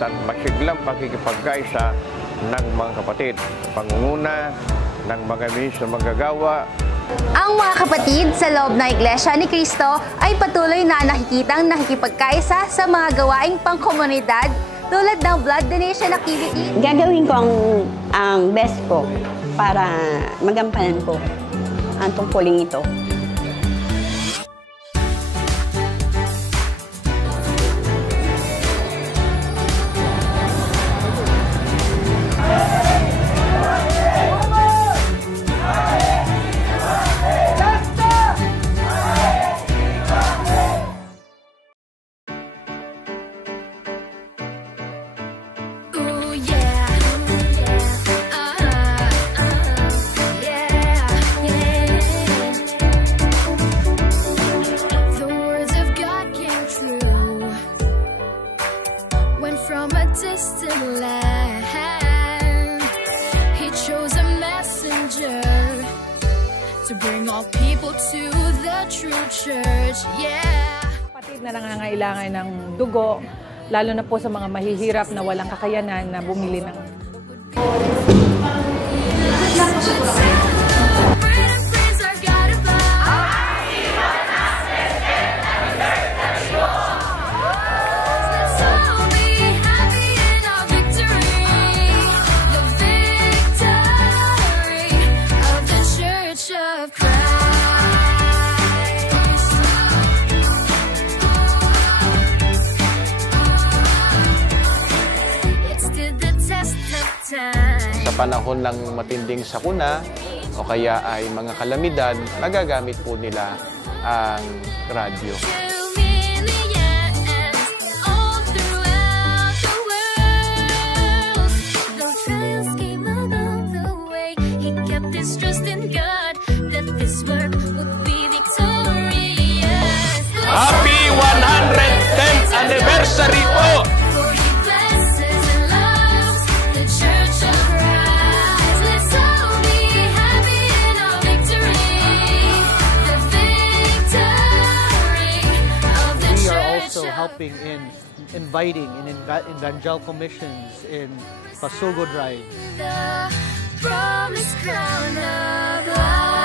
at masiglang pakikipagkaisa ng mga kapatid, pangunguna ng mga ministro manggagawa. Ang mga kapatid sa loob ng Iglesia ni Cristo ay patuloy na nakikitang nakikipagkaisa sa mga gawaing pangkomunidad tulad ng blood donation activity. Gagawin ko ang best ko para magampanan ko ang tungkuling ito. From a distant land, he chose a messenger to bring all people to the true church. Yeah. Kapatid na nangangailangan ng dugo, lalo na po sa mga mahihirap na walang kakayanan na bumili ng Sa panahon ng matinding sakuna o kaya ay mga kalamidad, nagagamit po nila ang radyo. Happy 110th anniversary po! Helping in inviting in evangelical missions in Pasugo Drive. The promised crown of life.